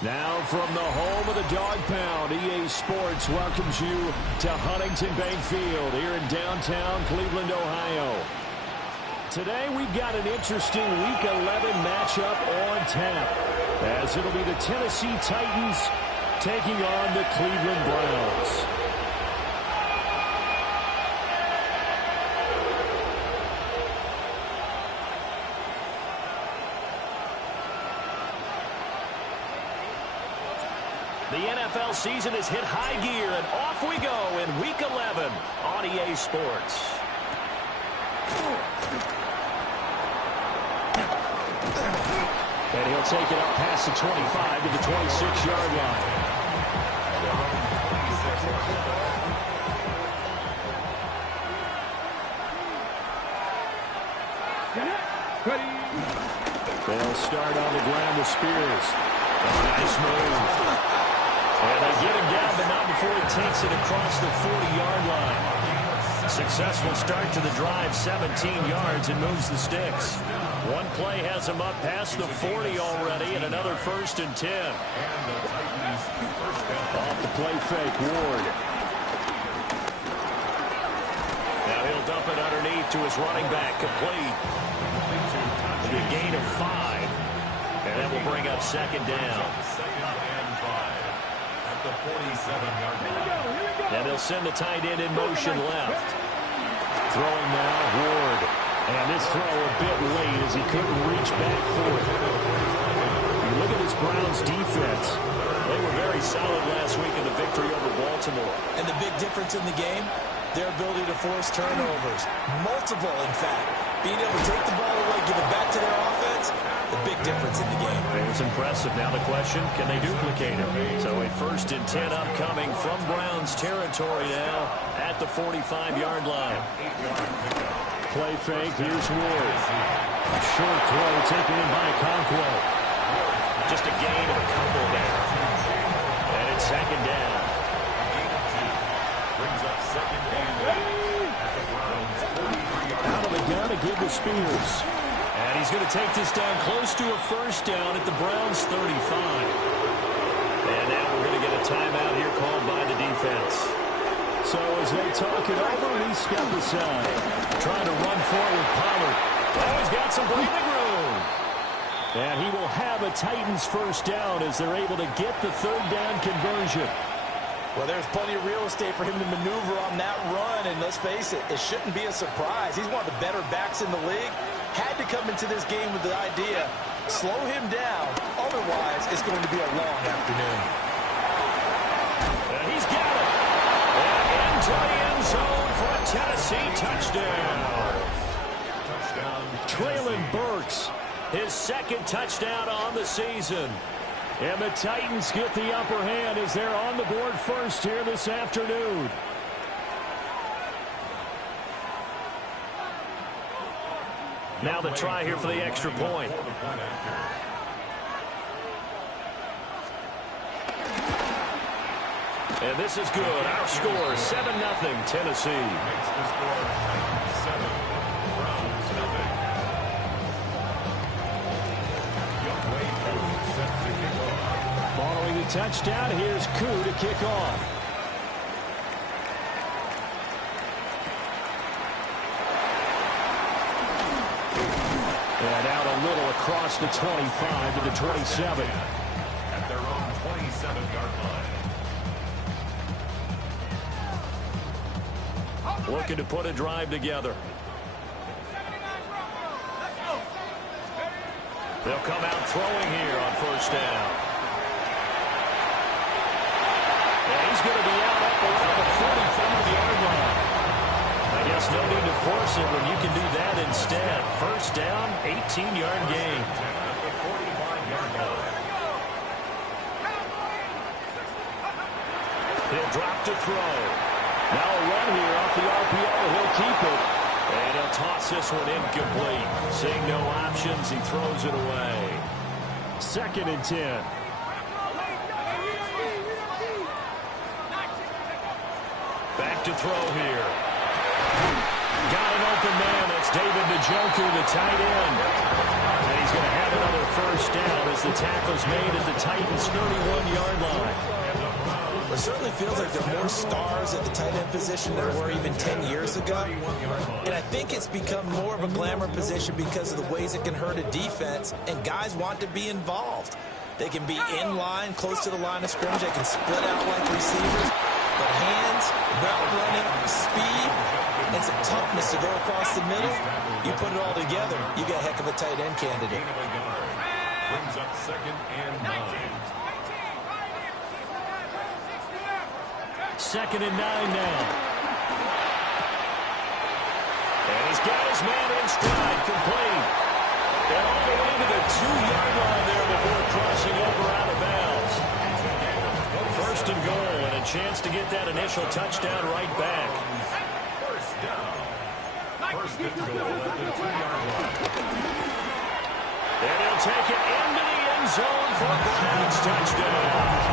Now from the home of the Dog Pound, EA Sports welcomes you to Huntington Bank Field here in downtown Cleveland, Ohio. Today we've got an interesting Week 11 matchup on tap, as it'll be the Tennessee Titans taking on the Cleveland Browns. The NFL season has hit high gear, and off we go in Week 11 on EA Sports. And he'll take it up past the 25 to the 26-yard line. They'll start on the ground with Spears. Nice move. And they get him down, but not before he takes it across the 40-yard line. Successful start to the drive, 17 yards, and moves the sticks. One play has him up past the 40 already, and another 1st and 10. Off the play fake, Ward. Now he'll dump it underneath to his running back, complete. A gain of 5. And that will bring up 2nd down. The 47-yard line. And they'll send the tight end in motion left. Throwing now, Ward. And this throw a bit late as he couldn't reach back for it. You look at this Browns defense. They were very solid last week in the victory over Baltimore. And the big difference in the game, their ability to force turnovers. Multiple, in fact. Being able to take the ball away, give it back to their offense, the big difference in the game. It was impressive. Now the question, can they duplicate it? So a 1st and 10 upcoming from Browns territory now at the 45-yard line. Play fake. Here's Ward. A short throw taken in by Conquo. Just a gain of a couple there. And it's 2nd down. Brings up 2nd and 8 at the Browns 43-yard. Out of the gun to give to Spears. And he's going to take this down close to a 1st down at the Browns 35. And now we're going to get a timeout here called by the defense. So as they talk it over, he stepped aside. Trying to run forward, Pollard. Oh, he's got some breathing room. And he will have a Titans 1st down as they're able to get the 3rd down conversion. Well, there's plenty of real estate for him to maneuver on that run. And let's face it, it shouldn't be a surprise. He's one of the better backs in the league. Had to come into this game with the idea, slow him down. Otherwise, it's going to be a long afternoon. And he's got it. And into the end zone for a Tennessee touchdown. Traylon Burks, his 2nd touchdown on the season. And the Titans get the upper hand as they're on the board first here this afternoon. Now the try here for the extra point. And this is good. Our score, 7-0, Tennessee. Makes the score 7, Browns 0. Following the touchdown, here's Koo to kick off. And out a little across the 25 to the 27. At their own 27-yard line. Looking to put a drive together. They'll come out throwing here on 1st down. And he's going to be out up around the 45-yard line. I guess no need to force it when you can do that instead. 1st down, 18-yard gain. He'll drop to throw. Now a run here off the RPO. He'll keep it. And he'll toss this one incomplete. Seeing no options, he throws it away. 2nd and 10. Back to throw here. Got an open man. That's David Njoku, the tight end. And he's going to have another first down as the tackle's made at the Titans' 31-yard line. It certainly feels like there are more stars at the tight end position than there were even 10 years ago. And I think it's become more of a glamour position because of the ways it can hurt a defense, and guys want to be involved. They can be in line, close to the line of scrimmage. They can split out like receivers. But hands, route running, speed, and some toughness to go across the middle, you put it all together, you got a heck of a tight end candidate. Brings up 2nd and 9. 2nd and 9 now. And he's got his man in stride, complete. And all the way to the 2-yard line there before crossing over out of bounds. 1st and goal, and a chance to get that initial touchdown right back. First down. 1st and goal at the 2-yard line. And he'll take it into the end zone for a Browns touchdown.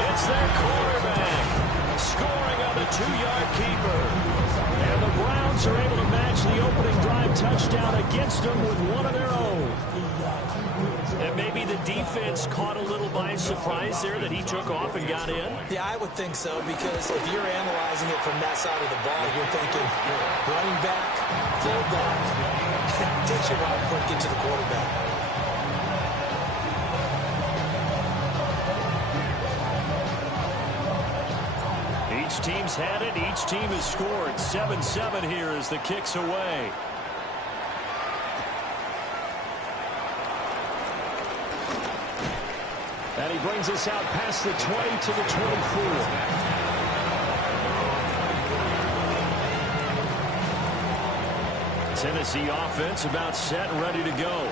It's their quarterback scoring on the 2-yard keeper. And the Browns are able to match the opening drive touchdown against them with one of their own. And maybe the defense caught a little by surprise there that he took off and got in. Yeah, I would think so, because if you're analyzing it from that side of the ball, you're thinking running back, fullback. It takes you a while before you get to the quarterback. Each team's had it. Each team has scored. 7-7 here as the kick's away. And he brings us out past the 20 to the 24. Tennessee offense about set and ready to go.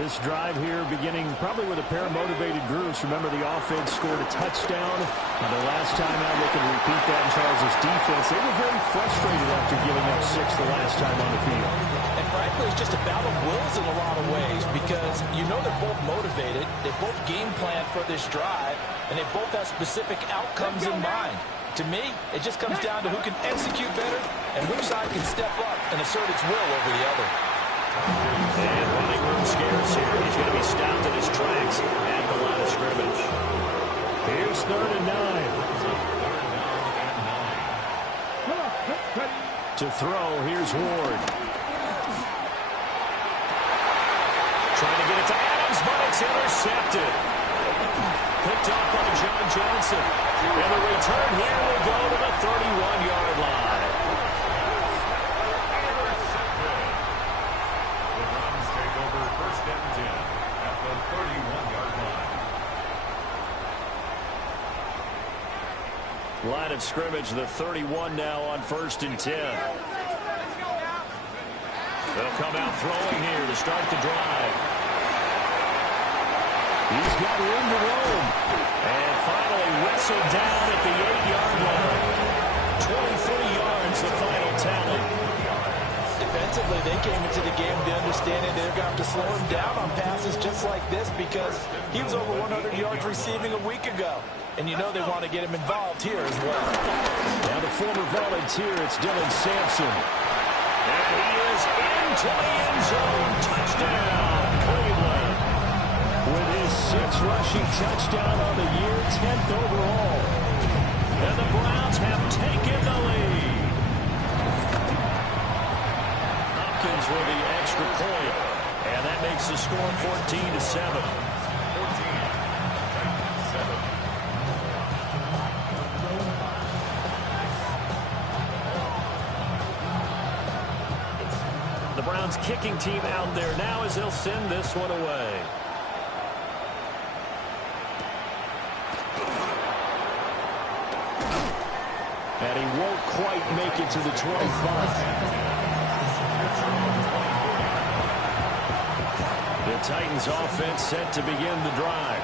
This drive here beginning probably with a pair of motivated groups. Remember, the offense scored a touchdown. And the last time out, they can repeat that in Charles' defense. They were very frustrated after giving up 6 the last time on the field. And frankly, it's just a battle of wills in a lot of ways, because you know they're both motivated. They both game plan for this drive, and they both have specific outcomes in mind. To me, it just comes down to who can execute better and which side can step up and assert its will over the other. And running room scarce here. He's going to be stopped in his tracks at the line of scrimmage. Here's 3rd and 9. To throw, here's Ward. Trying to get it to Adams, but it's intercepted. Picked off by John Johnson. And the return here will go to the 31-yard line. Line of scrimmage, the 31 now on 1st and 10. They'll come out throwing here to start the drive. He's got room to roam. And finally wrestled down at the 8-yard line. 23 yards, the final tally. Defensively, they came into the game with the understanding they're going to have to slow him down on passes just like this, because he was over 100 yards receiving a week ago. And you know they want to get him involved here as well. Now the former volunteer, it's Dylan Sampson. And he is into the end zone. Touchdown, Cleveland. With his 6th rushing touchdown on the year, 10th overall. And the Browns have taken the lead. Hopkins with the extra point. And that makes the score 14-7. Browns kicking team out there now as they'll send this one away. And he won't quite make it to the 25. The Titans offense set to begin the drive.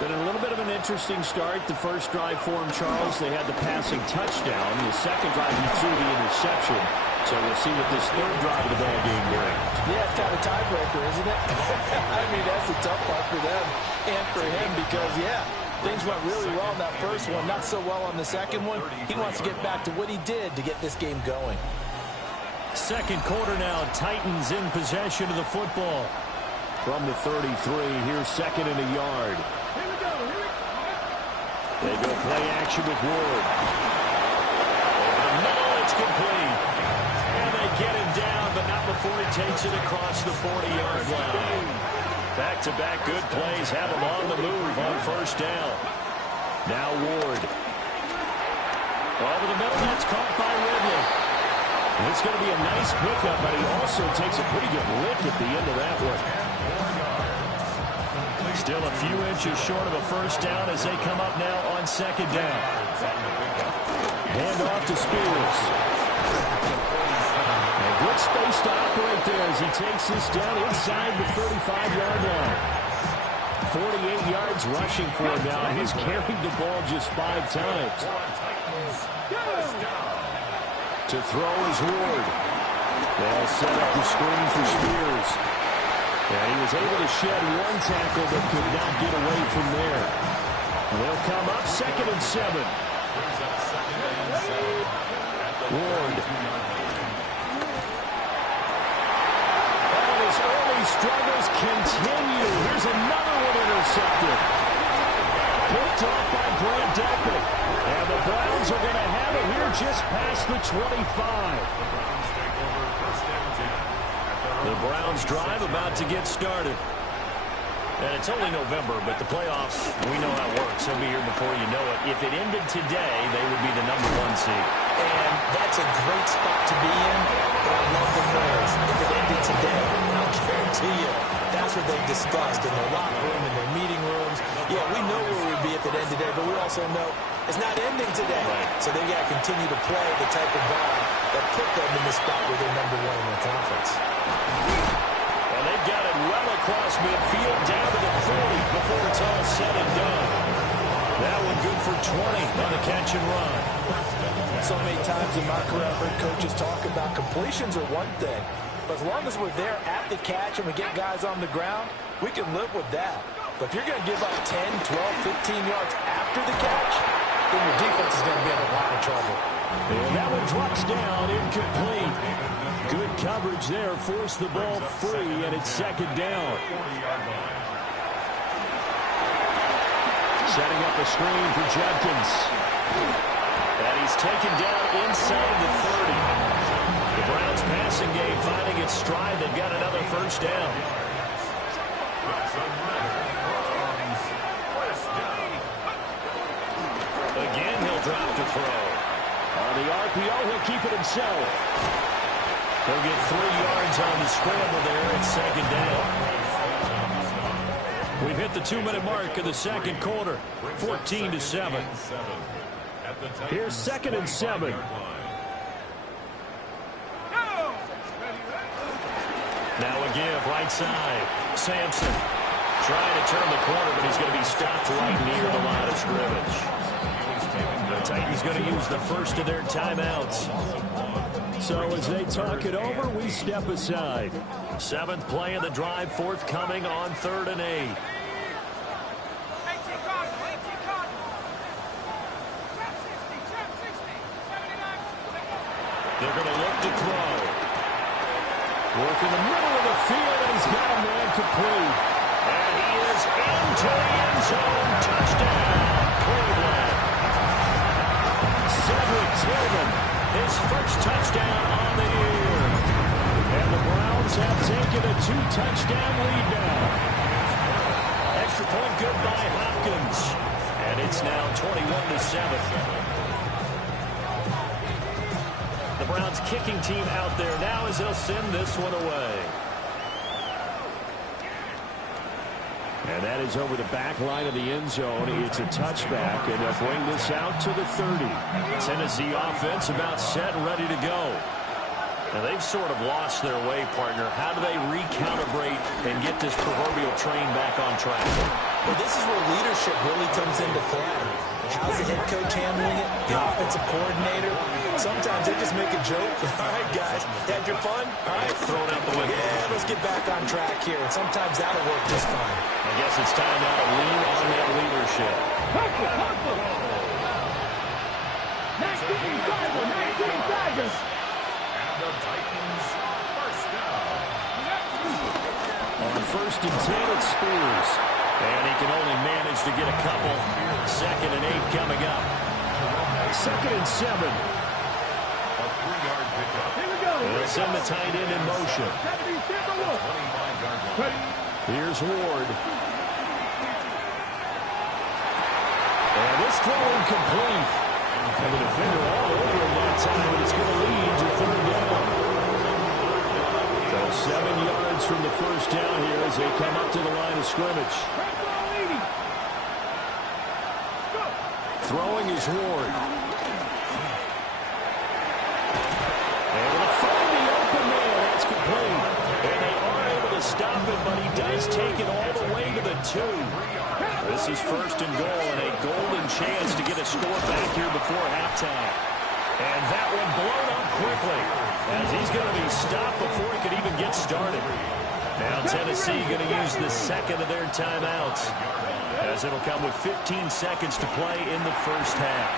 Been a little bit of an interesting start. The first drive for him, Charles, they had the passing touchdown. The second drive, he threw the interception. So we'll see what this 3rd drive of the ball game brings. Yeah, it's kind of a tiebreaker, isn't it? I mean, that's a tough part for them and for him, because, yeah, things went really well in that first one, not so well on the second one. He wants to get back to what he did to get this game going. Second quarter now. Titans in possession of the football. From the 33, here's second and a yard. They go play action with Ward. Over the middle, it's complete. And they get him down, but not before he takes it across the 40-yard line. Back-to-back good plays have him on the move on first down. Now Ward. Over the middle, that's caught by Ridley. And it's going to be a nice pickup, but he also takes a pretty good lick at the end of that one. Still a few inches short of a first down as they come up now on second down. Hand off to Spears. And good space to operate there as he takes this down inside the 35-yard line. 48 yards rushing for him now. He's carried the ball just 5 times. To throw is Ward. They'll set up the screen for Spears. And he was able to shed one tackle but could not get away from there. They'll come up second and 7. Ward. And his early struggles continue. Here's another one intercepted. Picked off by Grant Delpit. And the Browns are going to have it here just past the 25. The Browns drive about to get started. And it's only November, but the playoffs, we know how it works. They'll be here before you know it. If it ended today, they would be the #1 seed. And that's a great spot to be in, but I love the phrase, if it ended today. I'll guarantee you, that's what they've discussed in their locker room, in their meeting rooms. Yeah, we know where we'd be if it ended today, but we also know it's not ending today. Right. So they've got to continue to play the type of ball that put them in the spot where they're #1 in their conference. And they've got it well across midfield down to the 40 before it's all said and done. That one good for 20 on the catch and run. So many times in my career, I've heard coaches talk about completions are one thing, but as long as we're there at the catch and we get guys on the ground, we can live with that. But if you're going to give up 10, 12, 15 yards after the catch, then your defense is going to be in a lot of trouble. And that one drops down, incomplete. Good coverage there, forced the ball free, and it's second down. Setting up a screen for Judkins. And he's taken down inside the 30. The Browns passing game finding its stride. They've got another first down. Again, he'll drop to throw. On the RPO, he'll keep it himself. He'll get 3 yards on the scramble there. It's second down. We've hit the 2-minute mark of the second quarter. 14-7. Here's second and 7. Now a give, right side. Sampson trying to turn the corner, but he's going to be stopped right near the line of scrimmage. The Titans going to use the first of their timeouts. So as they talk it over, we step aside. 7th play of the drive, forthcoming on 3rd and 8. They're going to look to throw. Work in the middle of the field, and he's got a man complete. And he is into the end zone. Touchdown, Cleveland. Cedric Tillman, his first touchdown on the year. And the Browns have taken a 2-touchdown lead now. Extra point good by Hopkins. And it's now 21-7. The Browns kicking team out there now as they'll send this one away. And that is over the back line of the end zone. It's a touchback, and they'll bring this out to the 30. Tennessee offense about set and ready to go. Now, they've sort of lost their way, partner. How do they recalibrate and get this proverbial train back on track? Well, this is where leadership really comes into play. How's the head coach handling it? The offensive coordinator? Sometimes they just make a joke. All right, guys, had your fun? All right, throw it out the window. Yeah, let's get back on track here. And sometimes that'll work just fine. I guess it's time now to lean on that leadership. Titans, first down. On 1st and 10, it's Spears. And he can only manage to get a couple. 2nd and 8 coming up. 2nd and 7. A 3-yard pickup. They'll send the tight end in motion. 25-yard line. Here's Ward. And this throw incomplete. And the defender all over him that time, but it's going to lead to 3rd down. So 7 yards from the first down here as they come up to the line of scrimmage. Throwing is Ward. Able to find the open man. That's complete. And they are able to stop it, but he does take it all the way to the 2. This is 1st and goal and a golden chance to get a score back here before halftime. And that one blown up quickly as he's going to be stopped before he could even get started. Now Tennessee going to use the 2nd of their timeouts as it'll come with 15 seconds to play in the first half.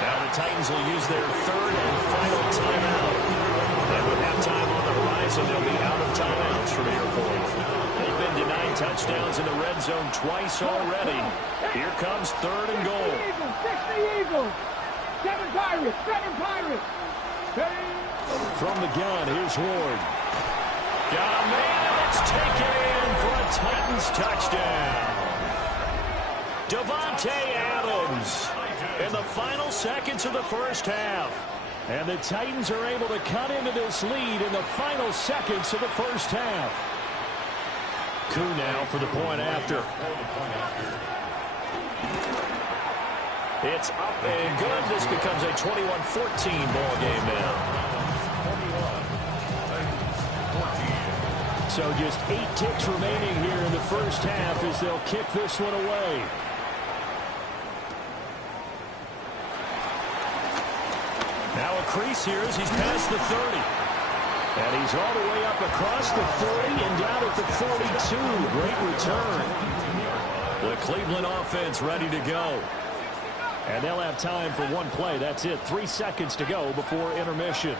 Now the Titans will use their 3rd and final timeout. And with halftime on the horizon, they'll be out of timeouts from here forward. They've been denied touchdowns in the red zone twice already. Here comes 3rd and goal. Eagles. 7 Pirates. From the gun, here's Ward. Got a man, and it's taken in for a Titans touchdown. Davante Adams in the final seconds of the first half. And the Titans are able to cut into this lead in the final seconds of the first half. Coup now for the point after. It's up and good. This becomes a 21-14 ball game now. So just 8 ticks remaining here in the first half as they'll kick this one away. Now a crease here as he's past the 30. And he's all the way up across the 40 and down at the 42. Great return. The Cleveland offense ready to go. And they'll have time for one play. That's it. 3 seconds to go before intermission.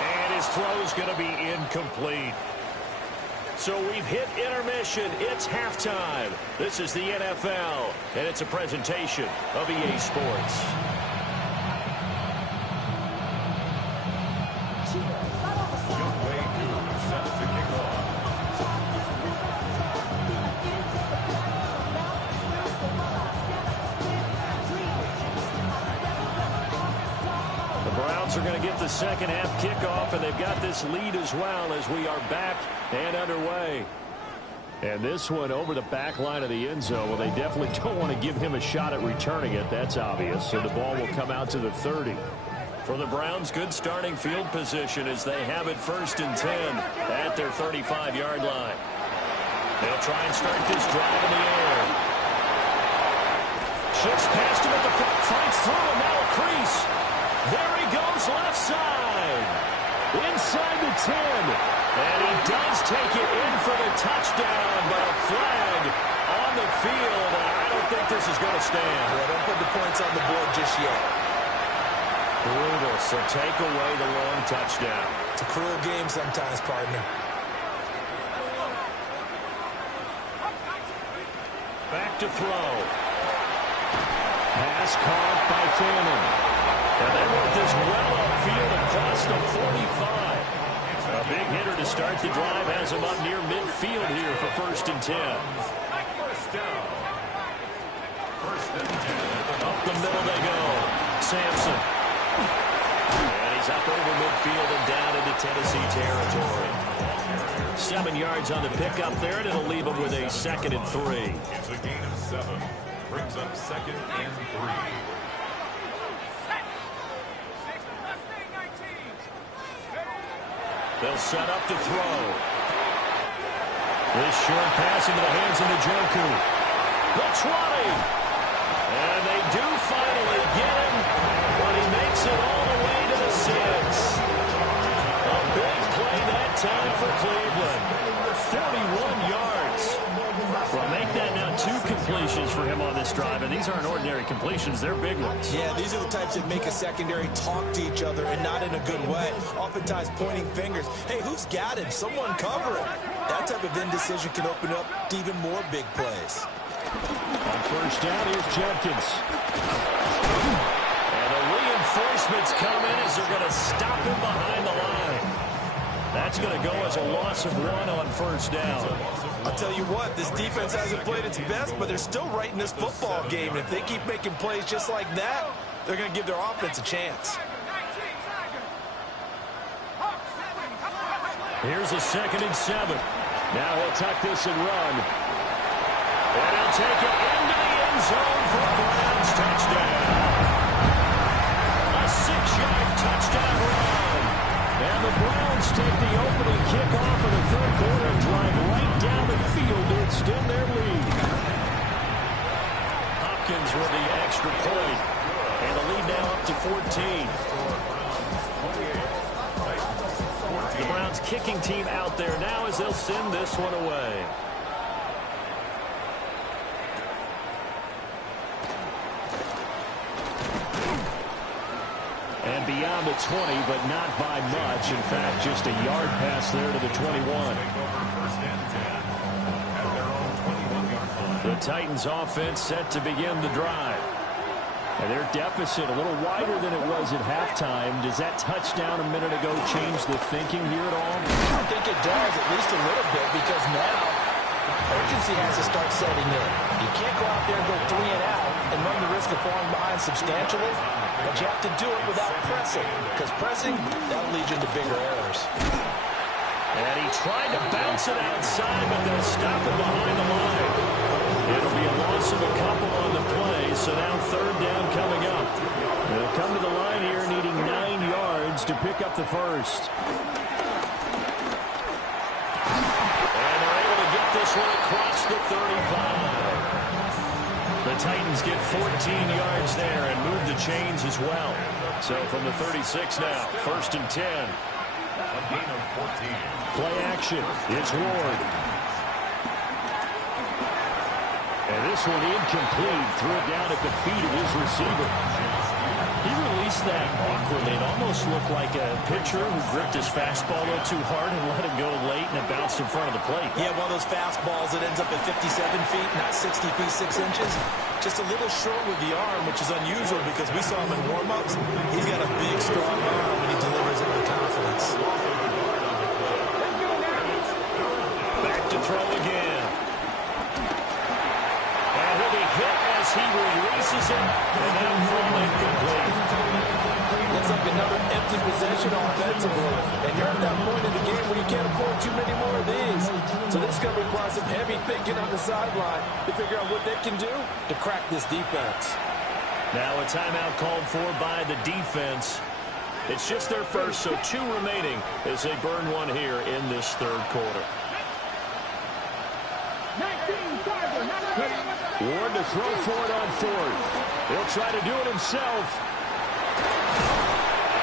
And his throw's going to be incomplete. So we've hit intermission. It's halftime. This is the NFL, and it's a presentation of EA Sports. Are going to get the second half kickoff, and they've got this lead as well as we are back and underway. And this one over the back line of the end zone. Well, they definitely don't want to give him a shot at returning it. That's obvious. So the ball will come out to the 30. For the Browns, good starting field position as they have it 1st and 10 at their 35-yard line. They'll try and start this drive in the air. Shifts past him at the front, finds through, and now a crease. There he goes left side. Inside the 10. And he does take it in for the touchdown, but a flag on the field. And I don't think this is going to stand. Yeah, don't put the points on the board just yet. Brutal, so take away the long touchdown. It's a cruel game sometimes, partner. Back to throw. Pass caught by Fannin. And they want this well upfield across the 45. A big hitter to start the drive has him up near midfield here for 1st and 10. First down. 1st and 10. Up the middle they go. Sampson. And he's up over midfield and down into Tennessee territory. 7 yards on the pickup there, and it'll leave him with a 2nd and 3. It's a gain of 7. Brings up 2nd and 3. They'll set up to throw. This short pass into the hands of Njoku. The 20. And they do finally get him, but he makes it all the way to the 6. A big play that time for Cleveland. 41 yards. Well, make that now 2 completions for him on this drive, and these these aren't ordinary completions. They're big ones. Yeah, these are the types that make a secondary talk to each other and not in a good way. Oftentimes pointing fingers. Hey, who's got him? Someone cover him. That type of indecision can open up to even more big plays. On first down, here's Jenkins. And the reinforcements come in as they're going to stop him behind the line. That's going to go as a loss of 1 on first down. I'll tell you what, this defense hasn't played its best, but they're still right in this football game. And if they keep making plays just like that, they're going to give their offense a chance. Here's a 2nd and 7. Now he'll tuck this and run. And he'll take it into the end zone for a Browns touchdown. A 6-yard touchdown run. And the Browns take the opening kickoff of the third quarter and drive right down the field to extend their lead. Hopkins with the extra point. And the lead now up to 14. The Browns kicking team out there now as they'll send this one away. And beyond the 20, but not by much. In fact, just a yard pass there to the 21. The Titans offense set to begin the drive. And their deficit a little wider than it was at halftime. Does that touchdown a minute ago change the thinking here at all? I think it does, at least a little bit, because now urgency has to start setting in. You can't go out there and go 3 and out and run the risk of falling behind substantially, but you have to do it without pressing, because pressing, that'll lead you into bigger errors. And he tried to bounce it outside, but they'll stop it behind the line. It'll be a loss of a couple on the play, so now 3rd down coming up. They'll come to the line here needing 9 yards to pick up the first. And they're able to get this one across the 35. The Titans get 14 yards there and move the chains as well. So from the 36 now, 1st and 10. A gain of 14. Play action. It's Ward. And this one incomplete. Threw it down at the feet of his receiver. He released that awkwardly. It almost looked like a pitcher who gripped his fastball a little too hard and let it go late, and it bounced in front of the plate. Yeah, one of those fastballs that ends up at 57 feet, not 60 feet, 6 inches. Just a little short with the arm, which is unusual because we saw him in warm-ups. He's got a big, strong arm when he delivers it with confidence. Back to throw again. And he'll be hit as he releases it, and then throw incomplete. Looks like another empty possession offensively. And you're at that point in the game where you can't afford too many more of these. So this is going to require some heavy thinking on the sideline to figure out what they can do to crack this defense. Now a timeout called for by the defense. It's just their first, so 2 remaining as they burn one here in this third quarter. Ward to throw for it on 4th. He'll try to do it himself.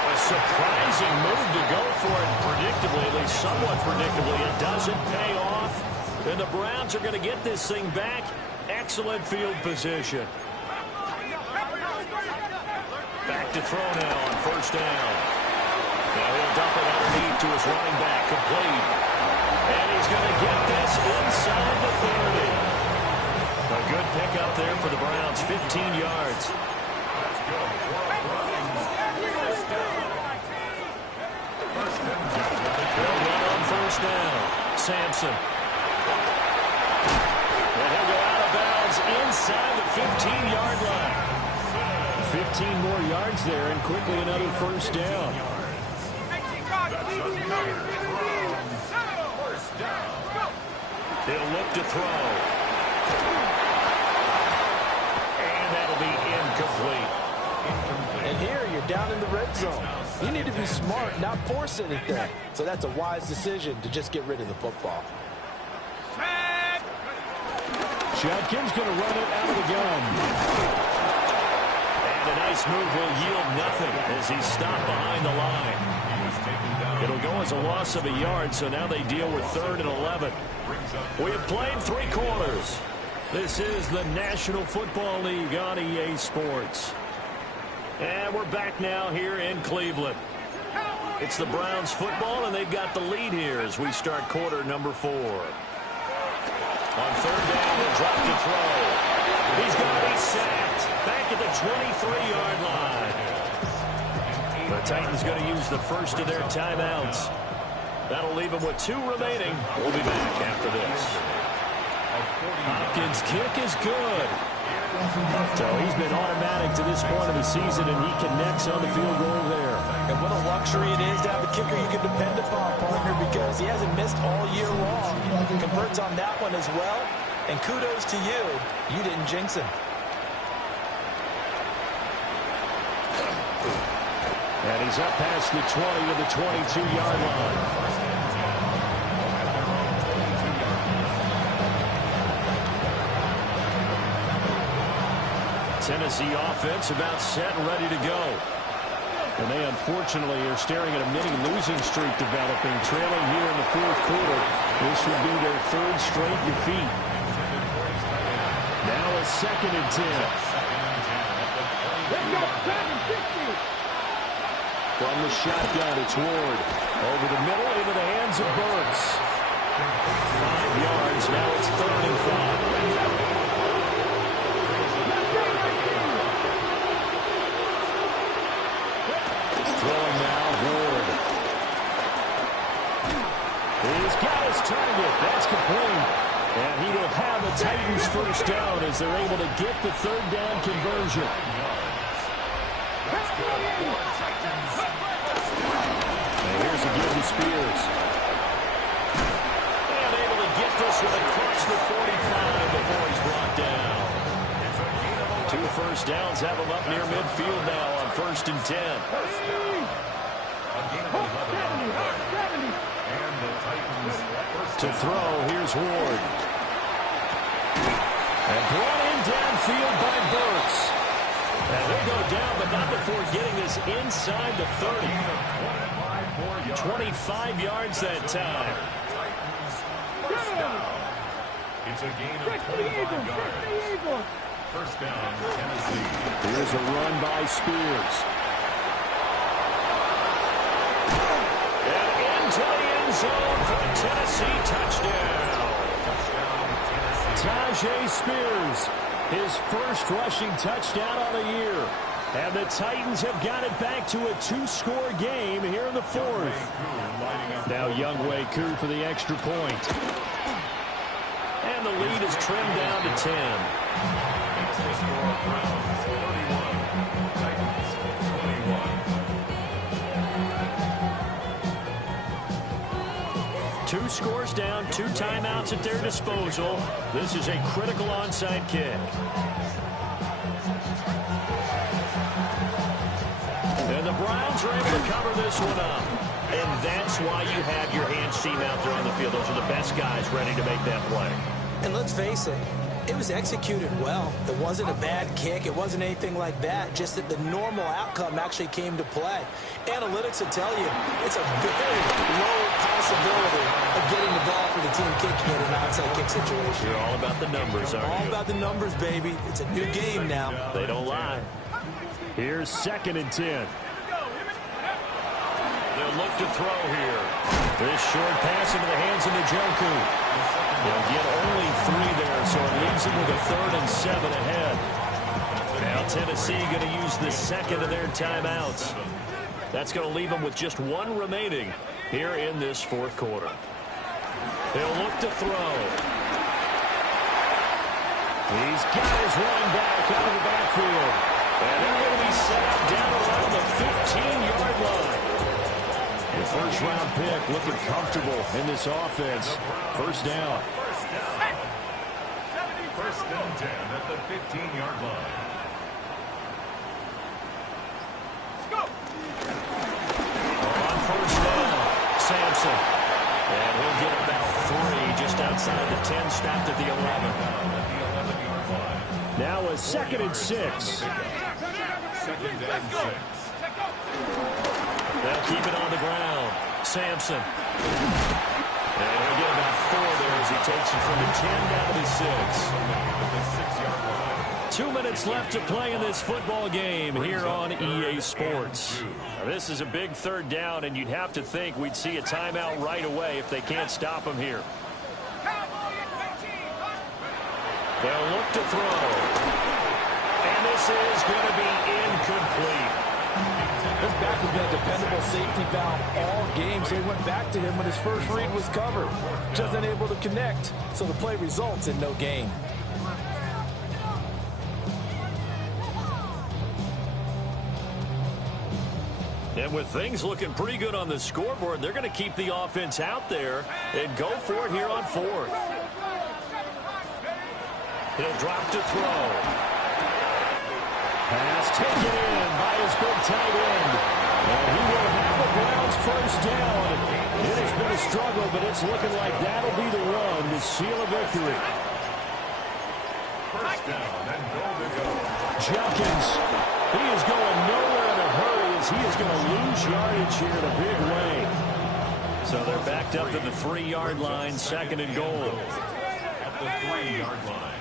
A surprising move to go for it predictably, at least somewhat predictably. It doesn't pay off. And the Browns are going to get this thing back. Excellent field position. Back to throw now on 1st down. Now he'll dump it underneath to his running back, complete. And he's going to get this inside the 30. A good pickup there for the Browns, 15 yards. They'll run on 1st down. Sampson. And he'll go out of bounds inside the 15-yard line. 15 more yards there, and quickly another 1st down. He'll look to throw. And that'll be incomplete. And here you're down in the red zone. You need to be smart, not force anything. So that's a wise decision to just get rid of the football. Judkins going to run it out of the gun. And a nice move will yield nothing as he's stopped behind the line. It'll go as a loss of a yard, so now they deal with 3rd and 11. We have played 3 quarters. This is the National Football League on EA Sports. And we're back now here in Cleveland. It's the Browns football, and they've got the lead here as we start quarter number 4. On third down, he'll drop to throw. He's going to be sacked back at the 23-yard line. The Titans going to use the first of their timeouts. That'll leave them with 2 remaining. We'll be back after this. Hopkins' kick is good. So he's been automatic to this point of the season, and he connects on the field goal there. And what a luxury it is to have a kicker you can depend upon, partner, because he hasn't missed all year long. Converts on that one as well. And kudos to you. You didn't jinx him. And he's up past the 20 to the 22-yard line. Tennessee offense about set and ready to go. And they unfortunately are staring at a mini losing streak developing, trailing here in the 4th quarter. This would be their 3rd straight defeat. Now a 2nd and 10. From the shotgun, it's Ward. Over the middle, into the hands of Burks. 5 yards, now it's 3rd and 5. Throwing now, Ward. He's got his target. That's complete. And he will have the Titans first down as they're able to get the 3rd down conversion. And here's a give to Spears. And able to get this one across the 45 before he's brought down. 2 first downs have him up near midfield now on 1st and 10. To throw, here's Ward. And brought in downfield by Burks. And he'll go down, but not before getting this inside the 30. 25 yards that time. It's a gain of 25 yards. First down, Tennessee. Here's a run by Spears. And into the end zone for a Tennessee touchdown. Tajay Spears, his first rushing touchdown on the year. And the Titans have got it back to a 2-score game here in the 4th. Now Younghoe Koo for the extra point. And the lead is trimmed down to 10. Browns 31, Titans 21. 2 scores down, 2 timeouts at their disposal. This is a critical onside kick. And the Browns are able to cover this one up. And that's why you have your hands team out there on the field. Those are the best guys ready to make that play. And let's face it, it was executed well. It wasn't a bad kick. It wasn't anything like that. Just that the normal outcome actually came to play. Analytics will tell you it's a very low possibility of getting the ball for the team kicking in an onside kick situation. You're all about the numbers, aren't you? All about the numbers, baby. It's a new game now. They don't lie. Here's 2nd and 10. They'll look to throw here. This short pass into the hands of Njoku. They'll get only 3 there, so it leaves them with a 3rd and 7 ahead. Now Tennessee going to use the 2nd of their timeouts. That's going to leave them with just 1 remaining here in this 4th quarter. They'll look to throw. He's got his running back out of the backfield. And they're going to be set up down around the 15-yard line. The first-round pick looking comfortable in this offense. First down. First and 10 at the 15-yard line. On first down, Sampson. And he'll get about 3 just outside the 10, stopped at the 11. Now a 2nd and 6. 2nd and 6. They'll keep it on the ground. Sampson. And he'll get about 4 there as he takes it from the 10 down to the 6. At the 6-yard line. 2 minutes left to play in this football game here on EA Sports. Now, this is a big third down, and you'd have to think we'd see a timeout right away if they can't stop him here. They'll look to throw. And this is going to be incomplete. This back has been a dependable safety valve all game, so he went back to him when his first read was covered. Just unable to connect, so the play results in no gain. And with things looking pretty good on the scoreboard, they're going to keep the offense out there and go for it here on 4th. He'll drop to throw. Pass taken in by his big tight end. And he will have the Browns first down. It has been a struggle, but it's looking like that'll be the one to seal a victory. First down and goal to go. Jenkins, he is going nowhere in a hurry as he is going to lose yardage here in a big way. So they're backed up to the 3-yard line, 2nd and goal. At the 3-yard line.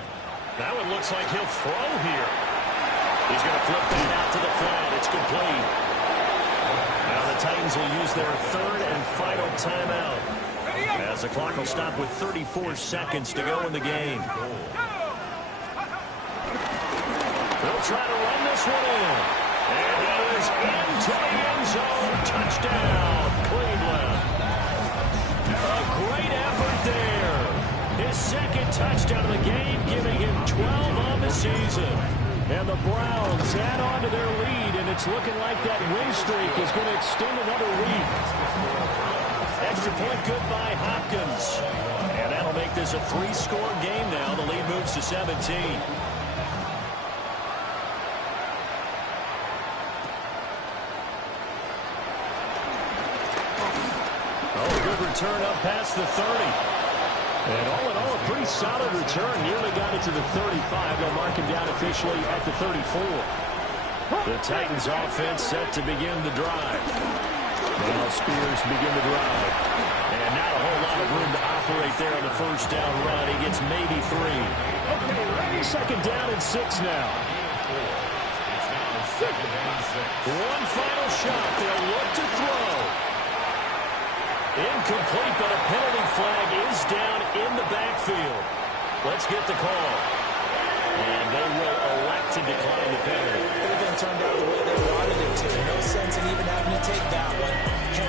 That one looks like he'll throw here. He's going to flip that out to the flat. It's complete. Now the Titans will use their 3rd and final timeout as the clock will stop with 34 seconds to go in the game. They'll try to run this one in. And he is into the end zone. Touchdown, Cleveland. A great effort there. His 2nd touchdown of the game, giving him 12 on the season. And the Browns add on to their lead, and it's looking like that win streak is going to extend another week. Extra point good by Hopkins. And that'll make this a 3-score game now. The lead moves to 17. Oh, good return up past the 30. And all in all, a pretty solid return. Nearly got it to the 35. They'll mark him down officially at the 34. The Titans offense set to begin the drive. Now Spears to begin the drive. And not a whole lot of room to operate there on the first down run. He gets maybe 3. 2nd down and 6 now. One final shot. They'll look to throw. Incomplete, but a penalty flag is down in the backfield. Let's get the call. And they will elect to decline the penalty.